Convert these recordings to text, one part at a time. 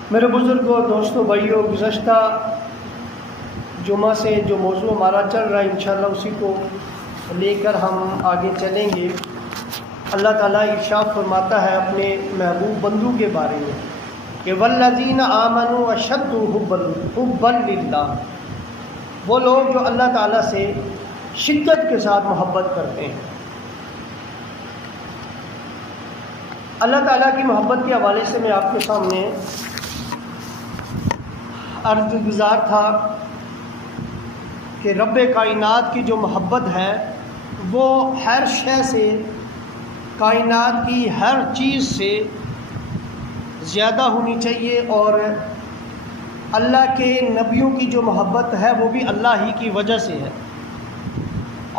میرے بزرگوں، دوستوں، بھائیوں، گزشتہ جمعہ سے جو موضوع ہمارا چل رہا ہے انشاءاللہ اسی کو لے کر ہم آگے چلیں گے۔ اللہ تعالیٰ ارشاد فرماتا ہے اپنے محبوب بندوں کے بارے میں کہ والذین آمنوا اشد حبا للہ، وہ لوگ جو اللہ تعالیٰ سے شدت کے ساتھ محبت کرتے ہیں۔ اللہ تعالیٰ کی محبت کے حوالے سے میں آپ کے سامنے عرض گزار تھا کہ رب کائنات کی جو محبت ہے وہ ہر شے سے، کائنات کی ہر چیز سے زیادہ ہونی چاہیے، اور اللہ کے نبیوں کی جو محبت ہے وہ بھی اللہ ہی کی وجہ سے ہے،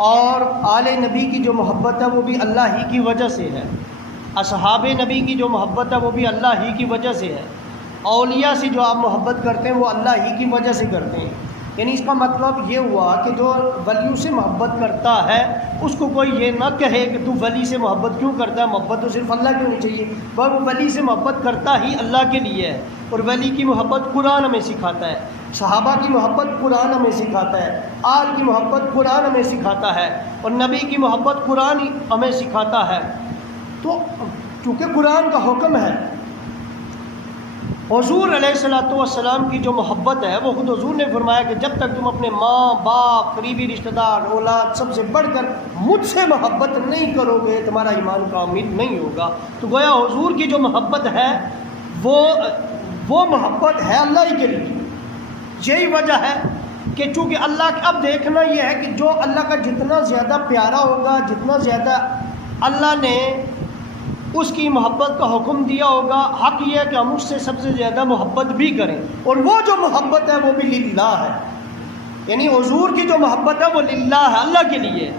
اور آل نبی کی جو محبت ہے وہ بھی اللہ ہی کی وجہ سے ہے، اصحاب نبی کی جو محبت ہے وہ بھی اللہ ہی کی وجہ سے ہے، اولیاء سے جو آپ محبت کرتے ہیں وہ اللہ ہی کی وجہ سے کرتے ہیں۔ یعنی اس کا مطلب یہ ہوا کہ جو ولیوں سے محبت کرتا ہے اس کو کوئی یہ نہ کہے کہ تو ولی سے محبت کیوں کرتا ہے، محبت تو صرف اللہ کی ہونی چاہیے، وہ ولی سے محبت کرتا ہی اللہ کے لیے ہے، اور ولی کی محبت قرآن ہمیں سکھاتا ہے، صحابہ کی محبت قرآن ہمیں سکھاتا ہے، آل کی محبت قرآن ہمیں سکھاتا ہے، اور نبی کی محبت قرآن ہمیں سکھاتا ہے۔ تو چونکہ قرآن کا حکم ہے، حضور علیہ الصلوۃ والسلام کی جو محبت ہے وہ خود حضور نے فرمایا کہ جب تک تم اپنے ماں باپ، قریبی رشتہ دار، اولاد سب سے بڑھ کر مجھ سے محبت نہیں کرو گے تمہارا ایمان کامل نہیں ہوگا۔ تو گویا حضور کی جو محبت ہے وہ محبت ہے اللہ ہی کے لیے۔ یہی وجہ ہے کہ چونکہ اللہ، اب دیکھنا یہ ہے کہ جو اللہ کا جتنا زیادہ پیارا ہوگا، جتنا زیادہ اللہ نے اس کی محبت کا حکم دیا ہوگا، حق یہ ہے کہ ہم اس سے سب سے زیادہ محبت بھی کریں، اور وہ جو محبت ہے وہ بھی للہ ہے۔ یعنی حضور کی جو محبت ہے وہ للہ ہے، اللہ کے لیے۔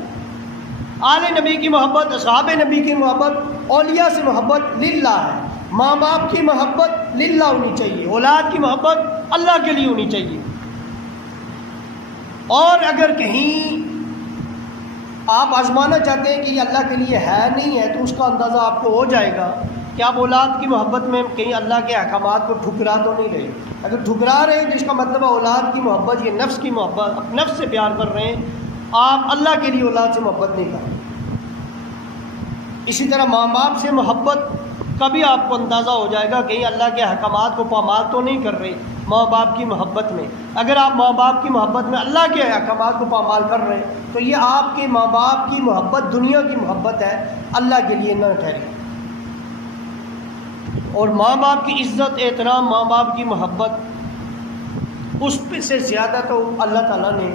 آل نبی کی محبت، اصحاب نبی کی محبت، اولیاء سے محبت للہ ہے، ماں باپ کی محبت للہ ہونی چاہیے، اولاد کی محبت اللہ کے لیے ہونی چاہیے۔ اور اگر کہیں آپ آزمانا چاہتے ہیں کہ یہ اللہ کے لیے ہے نہیں ہے تو اس کا اندازہ آپ کو ہو جائے گا کہ آپ اولاد کی محبت میں کہیں اللہ کے احکامات کو ٹھکرا تو نہیں رہے۔ اگر ٹھکرا رہے ہیں تو اس کا مطلب ہے اولاد کی محبت، یہ نفس کی محبت، نفس سے پیار کر رہے ہیں، آپ اللہ کے لیے اولاد سے محبت نہیں کر رہے۔ اسی طرح ماں باپ سے محبت کا بھی آپ کو اندازہ ہو جائے گا کہیں اللہ کے احکامات کو پامال تو نہیں کر رہے ماں باپ کی محبت میں۔ اگر آپ ماں باپ کی محبت میں اللہ کے احکامات کو پامال کر رہے ہیں تو یہ آپ کے ماں باپ کی محبت دنیا کی محبت ہے، اللہ کے لیے نہ ٹھہرے۔ اور ماں باپ کی عزت، احترام، ماں باپ کی محبت، اس پہ سے زیادہ تو اللہ تعالیٰ نے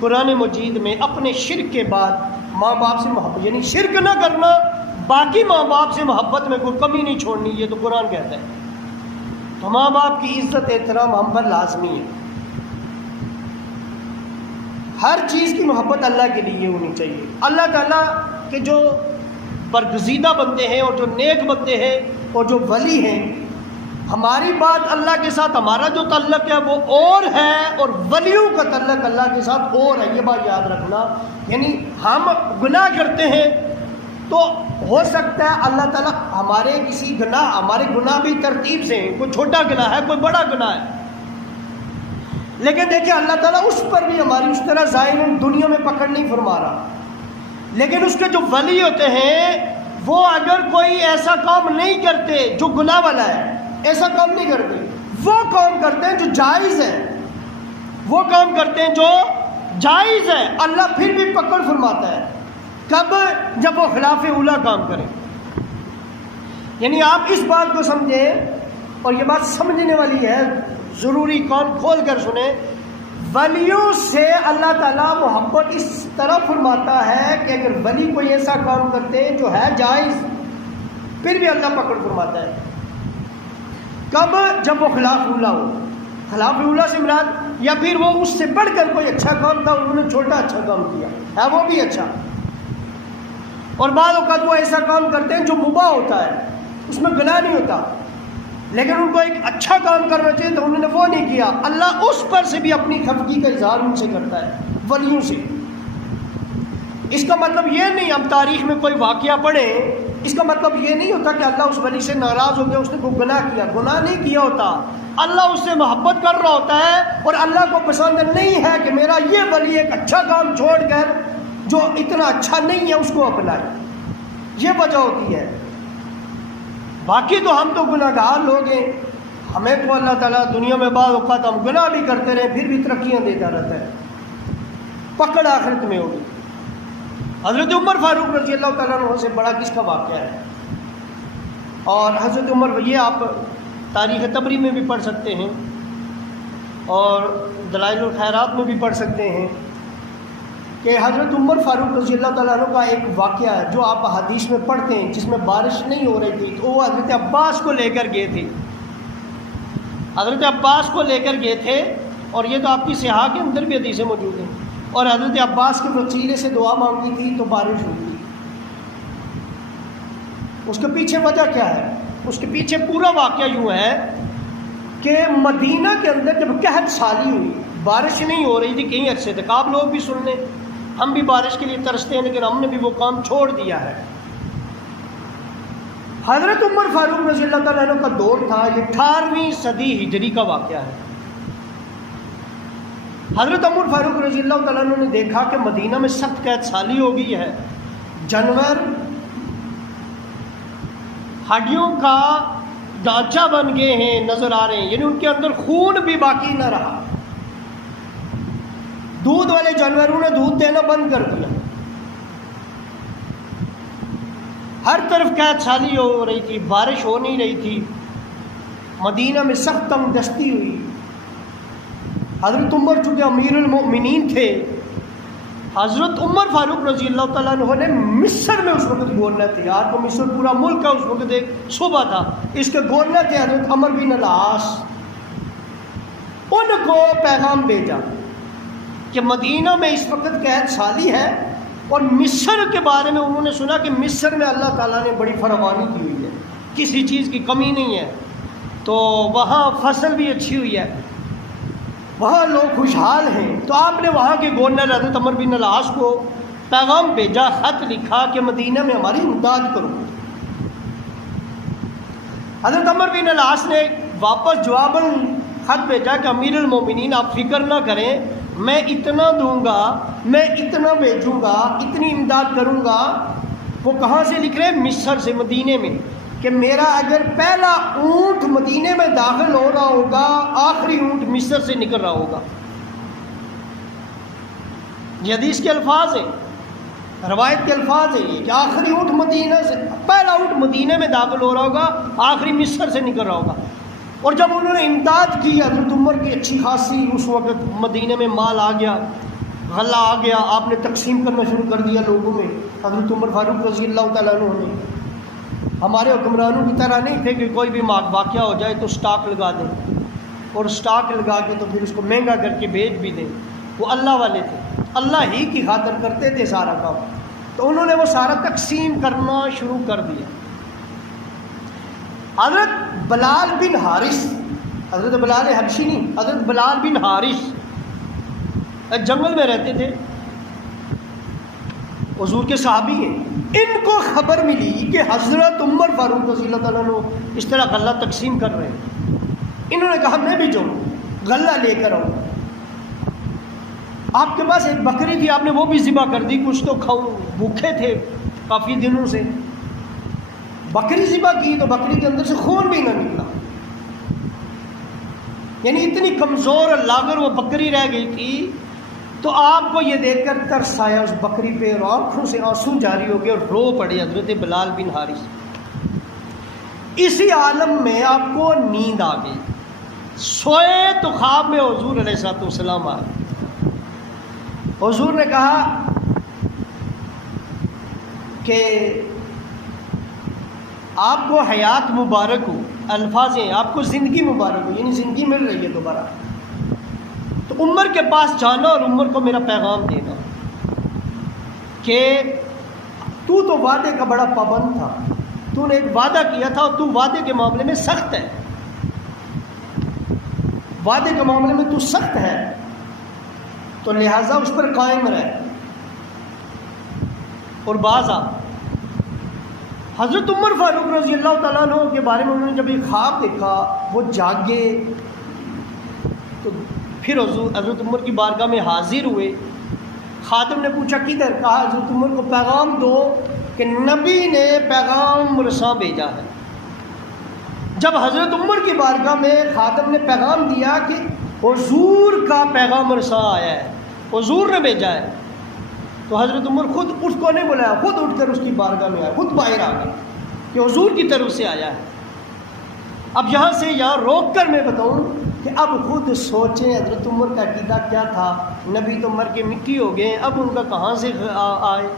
قرآن مجید میں اپنے شرک کے بعد ماں باپ سے محبت، یعنی شرک نہ کرنا، باقی ماں باپ سے محبت میں کوئی کمی نہیں چھوڑنی، یہ تو قرآن کہتا ہے۔ تو ماں باپ کی عزت احترام ہم پر لازمی ہے۔ ہر چیز کی محبت اللہ کے لیے ہونی چاہیے۔ اللہ تعالیٰ کے جو برگزیدہ بندے ہیں اور جو نیک بندے ہیں اور جو ولی ہیں، ہماری بات اللہ کے ساتھ ہمارا جو تعلق ہے وہ اور ہے، اور ولیوں کا تعلق اللہ کے ساتھ اور ہے، یہ بات یاد رکھنا۔ یعنی ہم گناہ کرتے ہیں تو ہو سکتا ہے اللہ تعالیٰ ہمارے کسی گناہ، ہمارے گناہ بھی ترتیب سے ہیں، کوئی چھوٹا گناہ ہے، کوئی بڑا گناہ ہے، لیکن دیکھیں اللہ تعالیٰ اس پر بھی ہماری اس طرح ظاہر دنیا میں پکڑ نہیں فرما رہا۔ لیکن اس کے جو ولی ہوتے ہیں وہ اگر کوئی ایسا کام نہیں کرتے جو گناہ والا ہے، ایسا کام نہیں کرتے، وہ کام کرتے ہیں جو جائز ہے، وہ کام کرتے ہیں جو جائز ہے، اللہ پھر بھی پکڑ فرماتا ہے۔ کب؟ جب وہ خلاف اولیٰ کام کریں۔ یعنی آپ اس بات کو سمجھیں، اور یہ بات سمجھنے والی ہے، ضروری کان کھول کر سنیں، ولیوں سے اللہ تعالیٰ محبت اس طرح فرماتا ہے کہ اگر ولی کوئی ایسا کام کرتے ہیں جو ہے جائز، پھر بھی اللہ پکڑ فرماتا ہے۔ کب؟ جب وہ خلاف اولیٰ ہو۔ خلاف اولیٰ سے مراد یا پھر وہ اس سے بڑھ کر کوئی اچھا کام تھا، انہوں نے چھوٹا اچھا کام کیا ہے، وہ بھی اچھا۔ اور بعض اوقات وہ ایسا کام کرتے ہیں جو مباح ہوتا ہے، اس میں گناہ نہیں ہوتا، لیکن ان کو ایک اچھا کام کرنا چاہیے تو انہوں نے وہ نہیں کیا۔ اللہ اس پر سے بھی اپنی خفگی کا اظہار ان سے کرتا ہے، ولیوں سے۔ اس کا مطلب یہ نہیں ہم تاریخ میں کوئی واقعہ پڑھیں اس کا مطلب یہ نہیں ہوتا کہ اللہ اس ولی سے ناراض ہو گیا، اس نے کوئی گناہ کیا، گناہ نہیں کیا ہوتا، اللہ اس سے محبت کر رہا ہوتا ہے، اور اللہ کو پسند نہیں ہے کہ میرا یہ ولی ایک اچھا کام چھوڑ کر جو اتنا اچھا نہیں ہے اس کو اپنائے، یہ وجہ ہوتی ہے۔ باقی تو ہم تو گناہ گار لوگ ہیں، ہمیں تو اللہ تعالیٰ دنیا میں بعض اوقات ہم گناہ بھی کرتے رہے پھر بھی ترقیاں دیتا رہتا ہے، پکڑ آخرت میں ہوگی۔ حضرت عمر فاروق رضی اللہ تعالیٰ عنہ سے بڑا کس کا واقعہ ہے، اور حضرت عمر یہ آپ تاریخ طبری میں بھی پڑھ سکتے ہیں اور دلائل الخیرات میں بھی پڑھ سکتے ہیں کہ حضرت عمر فاروق رضی اللہ تعالیٰ عنہ کا ایک واقعہ ہے جو آپ حدیث میں پڑھتے ہیں، جس میں بارش نہیں ہو رہی تھی تو وہ حضرت عباس کو لے کر گئے تھے، حضرت عباس کو لے کر گئے تھے، اور یہ تو آپ کی صحاح کے اندر بھی حدیثیں موجود ہیں، اور حضرت عباس کے وسیلے سے دعا مانگی تھی تو بارش ہوئی تھی۔ اس کے پیچھے وجہ کیا ہے؟ اس کے پیچھے پورا واقعہ یوں ہے کہ مدینہ کے اندر جب قحط سالی ہوئی، بارش نہیں ہو رہی تھی کئی عرصے تک، آپ لوگ بھی سن لیں، ہم بھی بارش کے لیے ترستے ہیں لیکن ہم نے بھی وہ کام چھوڑ دیا ہے۔ حضرت عمر فاروق رضی اللہ تعالیٰ عنہ کا دور تھا، یہ 18ویں صدی ہجری کا واقعہ ہے۔ حضرت عمر فاروق رضی اللہ تعالیٰ عنہ نے دیکھا کہ مدینہ میں سخت قحط سالی ہو گئی ہے، جانور ہڈیوں کا ڈھانچہ بن گئے ہیں، نظر آ رہے ہیں، یعنی ان کے اندر خون بھی باقی نہ رہا، دودھ والے جانوروں نے دودھ دینا بند کر دیا، ہر طرف قحط سالی ہو رہی تھی، بارش ہو نہیں رہی تھی، مدینہ میں سخت تنگ دستی ہوئی۔ حضرت عمر چونکہ امیر المؤمنین تھے، حضرت عمر فاروق رضی اللہ تعالیٰ عنہ نے مصر میں اس وقت گورنر تھے، آج کو مصر پورا ملک ہے، اس وقت ایک صوبہ تھا، اس کے گورنر تھے حضرت عمر بن العاص، ان کو پیغام بھیجا کہ مدینہ میں اس وقت قحط سالی ہے، اور مصر کے بارے میں انہوں نے سنا کہ مصر میں اللہ تعالیٰ نے بڑی فراوانی کی ہوئی ہے، کسی چیز کی کمی نہیں ہے، تو وہاں فصل بھی اچھی ہوئی ہے، وہاں لوگ خوشحال ہیں۔ تو آپ نے وہاں کے گورنر حضرت عمر بن العاص کو پیغام بھیجا، خط لکھا کہ مدینہ میں ہماری امداد کرو۔ حضرت عمر بن العاص نے واپس جواباً خط بھیجا کہ امیر المومنین آپ فکر نہ کریں، میں اتنا دوں گا، میں اتنا بھیجوں گا، اتنی امداد کروں گا۔ وہ کہاں سے لکھ رہے ہیں؟ مصر سے، مدینے میں، کہ میرا اگر پہلا اونٹ مدینے میں داخل ہو رہا ہوگا، آخری اونٹ مصر سے نکل رہا ہوگا۔ یہ حدیث کے الفاظ ہیں، روایت کے الفاظ ہیں یہ، کہ آخری اونٹ مدینہ سے، پہلا اونٹ مدینے میں داخل ہو رہا ہوگا، آخری مصر سے نکل رہا ہوگا۔ اور جب انہوں نے امداد کی حضرت عمر کی اچھی خاصی، اس وقت مدینے میں مال آ گیا، غلہ آ گیا، آپ نے تقسیم کرنا شروع کر دیا لوگوں میں۔ حضرت عمر فاروق رضی اللہ تعالیٰ عنہ نے، ہمارے حکمرانوں کی طرح نہیں تھے کہ کوئی بھی واقعہ ہو جائے تو سٹاک لگا دیں، اور سٹاک لگا کے تو پھر اس کو مہنگا کر کے بیچ بھی دیں۔ وہ اللہ والے تھے، اللہ ہی کی خاطر کرتے تھے سارا کام، تو انہوں نے وہ سارا تقسیم کرنا شروع کر دیا۔ حضرت بلال بن حارث، حضرت بلال حبشی نہیں، حضرت بلال بن حارث ایک جنگل میں رہتے تھے، حضور کے صحابی ہیں۔ ان کو خبر ملی کہ حضرت عمر فاروق رضی اللہ تعالیٰ عنہ اس طرح غلہ تقسیم کر رہے ہیں۔ انہوں نے کہا میں بھی جاؤں، غلہ لے کر آؤں۔ آپ کے پاس ایک بکری تھی، آپ نے وہ بھی ذبح کر دی، کچھ تو کھاؤں، بھوکے تھے کافی دنوں سے۔ بکری ذبح کی تو بکری کے اندر سے خون بھی نہ نکلا، یعنی اتنی کمزور اور لاغر وہ بکری رہ گئی تھی۔ تو آپ کو یہ دیکھ کر ترس آیا اس بکری پہ، اور آنکھوں سے آنسو جاری ہو گئے اور رو پڑے حضرت بلال بن حارث۔ اسی عالم میں آپ کو نیند آ گئی، سوئے تو خواب میں حضور علیہ الصلوۃ والسلام آ گئے۔ حضور نے کہا کہ آپ کو حیات مبارک ہو، الفاظ ہیں آپ کو زندگی مبارک ہو، یعنی زندگی مل رہی ہے دوبارہ، تو عمر کے پاس جانا اور عمر کو میرا پیغام دینا کہ تو وعدے کا بڑا پابند تھا، تو نے ایک وعدہ کیا تھا اور تو وعدے کے معاملے میں سخت ہے، وعدے کے معاملے میں تو سخت ہے، تو لہٰذا اس پر قائم رہ اور باز آ۔ حضرت عمر فاروق رضی اللہ تعالیٰ عنہ کے بارے میں انہوں نے جب ایک خواب دیکھا، وہ جاگے تو پھر حضرت عمر کی بارگاہ میں حاضر ہوئے۔ خادم نے پوچھا کدھر؟ کہا حضرت عمر کو پیغام دو کہ نبی نے پیغام رساں بھیجا ہے۔ جب حضرت عمر کی بارگاہ میں خادم نے پیغام دیا کہ حضور کا پیغام رساں آیا ہے، حضور نے بھیجا ہے، تو حضرت عمر خود اس کو نہیں بلایا، خود اٹھ کر اس کی بارگاہ میں آیا، خود باہر آ گئے کہ حضور کی طرف سے آیا ہے۔ اب یہاں روک کر میں بتاؤں کہ اب خود سوچیں حضرت عمر کا عقیدہ کیا تھا۔ نبی تو مر کے مٹی ہو گئے، اب ان کا کہاں سے آئے؟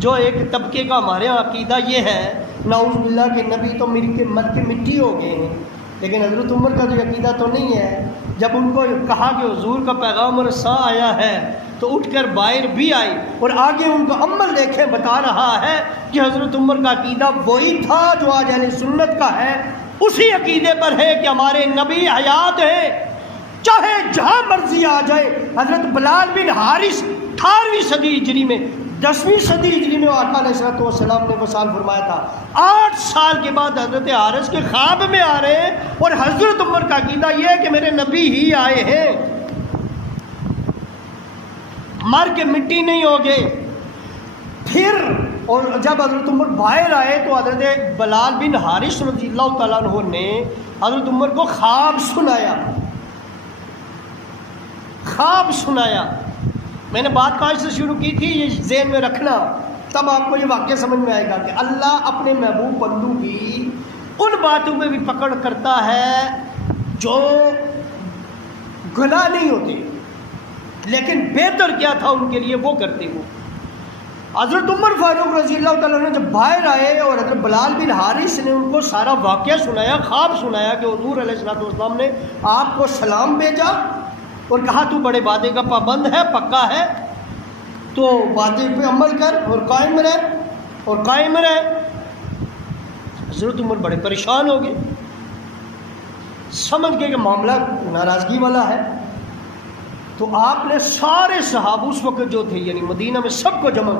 جو ایک طبقے کا ہمارے یہاں عقیدہ یہ ہے نعوذ باللہ کہ نبی تو مر کے مٹی ہو گئے ہیں، لیکن حضرت عمر کا جو عقیدہ تو نہیں ہے۔ جب ان کو کہا کہ حضور کا پیغام رساں آیا ہے تو اٹھ کر باہر بھی آئی، اور آگے ان کا عمل دیکھیں بتا رہا ہے کہ حضرت عمر کا عقیدہ وہی تھا جو آج اہل سنت کا ہے، اسی عقیدے پر ہے کہ ہمارے نبی حیات ہیں، چاہے جہاں مرضی آ جائے۔ حضرت بلال بن حارث 18ویں صدی ہجری میں 10ویں صدی ہجری میں آقا علیہ السلام نے وصال فرمایا تھا۔ 8 سال کے بعد حضرت حارث کے خواب میں آ رہے ہیں، اور حضرت عمر کا عقیدہ یہ ہے کہ میرے نبی ہی آئے ہیں، مر کے مٹی نہیں ہو گئے۔ پھر اور جب حضرت عمر باہر آئے تو حضرت بلال بن حارث رضی اللہ تعالیٰ عنہ نے حضرت عمر کو خواب سنایا۔ میں نے بات کہاں سے شروع کی تھی، یہ ذہن میں رکھنا، تب آپ کو یہ واقعہ سمجھ میں آئے گا کہ اللہ اپنے محبوب بندوں کی ان باتوں میں بھی پکڑ کرتا ہے جو گناہ نہیں ہوتے، لیکن بہتر کیا تھا ان کے لیے وہ کرتے ہو۔ حضرت عمر فاروق رضی اللہ تعالیٰ نے جب باہر آئے اور حضرت بلال بن حارث نے ان کو سارا واقعہ سنایا، خواب سنایا کہ حضور علیہ السلام نے آپ کو سلام بھیجا اور کہا تو بڑے وعدے کا پابند ہے، پکا ہے، تو وعدے پہ عمل کر اور قائم رہ۔ حضرت عمر بڑے پریشان ہو گئے، سمجھ گئے کہ معاملہ ناراضگی والا ہے۔ تو آپ نے سارے صحابہ اس وقت جو تھے یعنی مدینہ میں سب کو جمع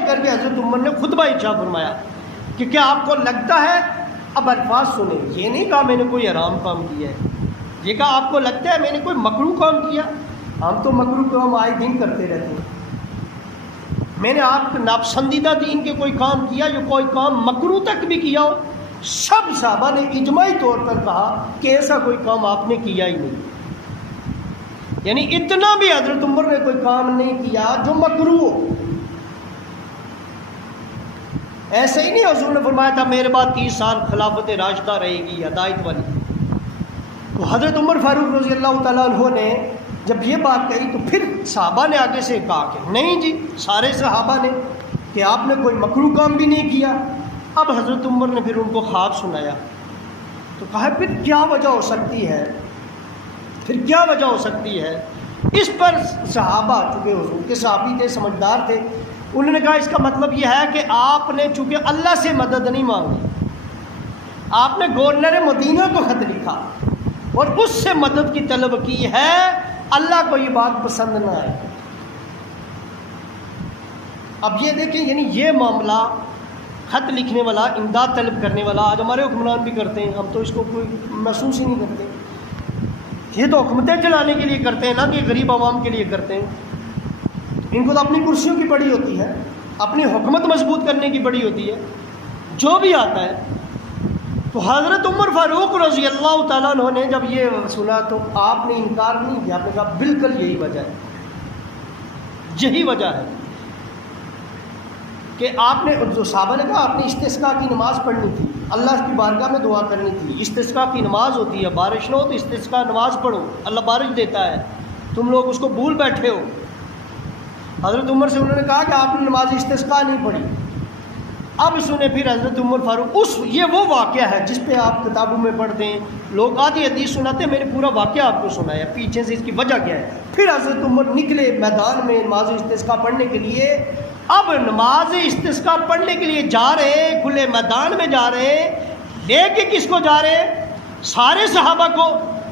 کر کے حضرت عمر نے خطبہ ارشاد فرمایا کہ کیا آپ کو لگتا ہے، اب الفاظ سنیں، یہ نہیں کہا میں نے کوئی حرام کام کیا ہے، یہ کہا آپ کو لگتا ہے میں نے کوئی مکروہ کام کیا؟ ہم تو مکروہ کام آئے دن کرتے رہتے ہیں۔ میں نے آپ کے ناپسندیدہ دین کے کوئی کام کیا، جو کوئی کام مکروہ تک بھی کیا ہو؟ سب صحابہ نے اجماعی طور پر کہا کہ ایسا کوئی کام آپ نے کیا ہی نہیں، یعنی اتنا بھی حضرت عمر نے کوئی کام نہیں کیا جو مکروہ ہو۔ ایسے ہی نہیں حضور نے فرمایا تھا میرے بعد 30 سال خلافت راشدہ رہے گی ہدایت والی۔ تو حضرت عمر فاروق رضی اللہ تعالیٰ عنہ نے جب یہ بات کہی تو پھر صحابہ نے آگے سے کہا کہ نہیں جی، سارے صحابہ نے کہ آپ نے کوئی مکروہ کام بھی نہیں کیا۔ اب حضرت عمر نے پھر ان کو خواب سنایا تو کہا پھر کیا وجہ ہو سکتی ہے، اس پر صحابہ چونکہ حضور کے صحابی تھے، سمجھدار تھے، انہوں نے کہا اس کا مطلب یہ ہے کہ آپ نے چونکہ اللہ سے مدد نہیں مانگی، آپ نے گورنر مدینہ کو خط لکھا اور اس سے مدد کی طلب کی ہے، اللہ کو یہ بات پسند نہ آئے۔ اب یہ دیکھیں یعنی یہ معاملہ خط لکھنے والا، امداد طلب کرنے والا آج ہمارے حکمران بھی کرتے ہیں، ہم تو اس کو کوئی محسوس ہی نہیں کرتے۔ یہ تو حکومتیں چلانے کے لیے کرتے ہیں نا کہ غریب عوام کے لیے کرتے ہیں، ان کو تو اپنی کرسیوں کی پڑی ہوتی ہے، اپنی حکومت مضبوط کرنے کی پڑی ہوتی ہے، جو بھی آتا ہے۔ تو حضرت عمر فاروق رضی اللہ تعالیٰ عنہ نے جب یہ سنا تو آپ نے انکار نہیں کیا، آپ نے کہا بالکل یہی وجہ ہے کہ آپ نے، جو صحابہ نے کہا آپ نے استسقاء کی نماز پڑھنی تھی، اللہ کی بارگاہ میں دعا کرنی تھی، استسقاء کی نماز ہوتی ہے، بارش نہ ہو تو استسقاء نماز پڑھو، اللہ بارش دیتا ہے، تم لوگ اس کو بھول بیٹھے ہو۔ حضرت عمر سے انہوں نے کہا کہ آپ نے نماز استسقاء نہیں پڑھی۔ اب سنیں پھر حضرت عمر فاروق، یہ وہ واقعہ ہے جس پہ آپ کتابوں میں پڑھتے ہیں، لوگ آدھی حدیث سناتے ہیں، میں نے پورا واقعہ آپ کو سنایا پیچھے سے اس کی وجہ کیا ہے۔ پھر حضرت عمر نکلے میدان میں نماز استسقاء پڑھنے کے لیے۔ اب نماز استسقاء پڑھنے کے لیے جا رہے ہیں، کھلے میدان میں جا رہے ہیں، لے کے کس کو جا رہے ہیں؟ سارے صحابہ کو،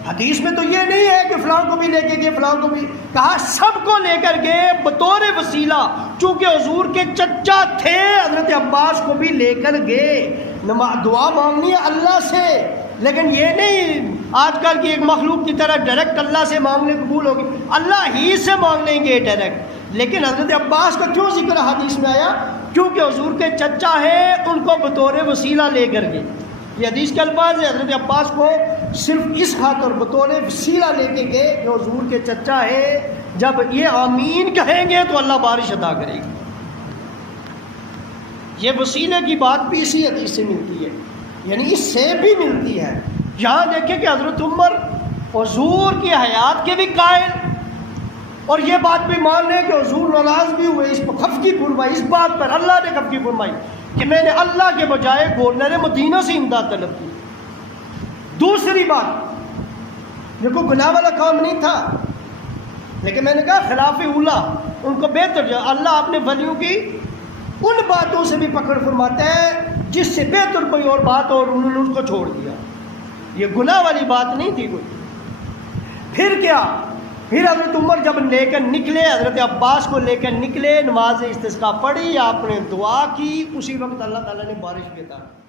حدیث میں تو یہ نہیں ہے کہ فلاں کو بھی لے کے گئے، فلاں کو بھی، کہا سب کو لے کر گئے بطور وسیلہ، چونکہ حضور کے چچا تھے حضرت عباس کو بھی لے کر گئے۔ دعا مانگنی ہے اللہ سے، لیکن یہ نہیں آج کل کی ایک مخلوق کی طرح ڈائریکٹ اللہ سے مانگنے قبول ہوگی، اللہ ہی سے مانگ لیں گے ڈائریکٹ۔ لیکن حضرت عباس کا کیوں ذکر حدیث میں آیا؟ کیونکہ حضور کے چچا ہیں، ان کو بطور وسیلہ لے کر گئے۔ یہ حدیث کے الفاظ ہے، حضرت عباس کو صرف اس خاطر بطور وسیلہ لے کے گئے کہ حضور کے چچا ہے، جب یہ آمین کہیں گے تو اللہ بارش عطا کرے گی۔ یہ وسیلے کی بات بھی اسی حدیث سے ملتی ہے، یعنی اس سے بھی ملتی ہے۔ یہاں دیکھیں کہ حضرت عمر حضور کی حیات کے بھی قائل، اور یہ بات بھی مان لیں کہ حضور ناراض بھی ہوئے، اس پر خفگی فرمائی، اس بات پر اللہ نے خفگی فرمائی کہ میں نے اللہ کے بجائے گورنر مدینہ سے امداد طلب کی۔ دوسری بات، یہ کوئی گناہ والا کام نہیں تھا، لیکن میں نے کہا خلاف اولا ان کو بہتر جو اللہ اپنے ولیوں کی ان باتوں سے بھی پکڑ فرماتا ہے جس سے بہتر کوئی اور بات، اور انہوں نے ان کو چھوڑ دیا۔ یہ گناہ والی بات نہیں تھی کوئی۔ پھر کیا؟ پھر حضرت عمر جب لے کر نکلے، حضرت عباس کو لے کر نکلے، نماز استسقاء پڑھی، آپ نے دعا کی، اسی وقت اللہ تعالیٰ نے بارش بھی عطا کی۔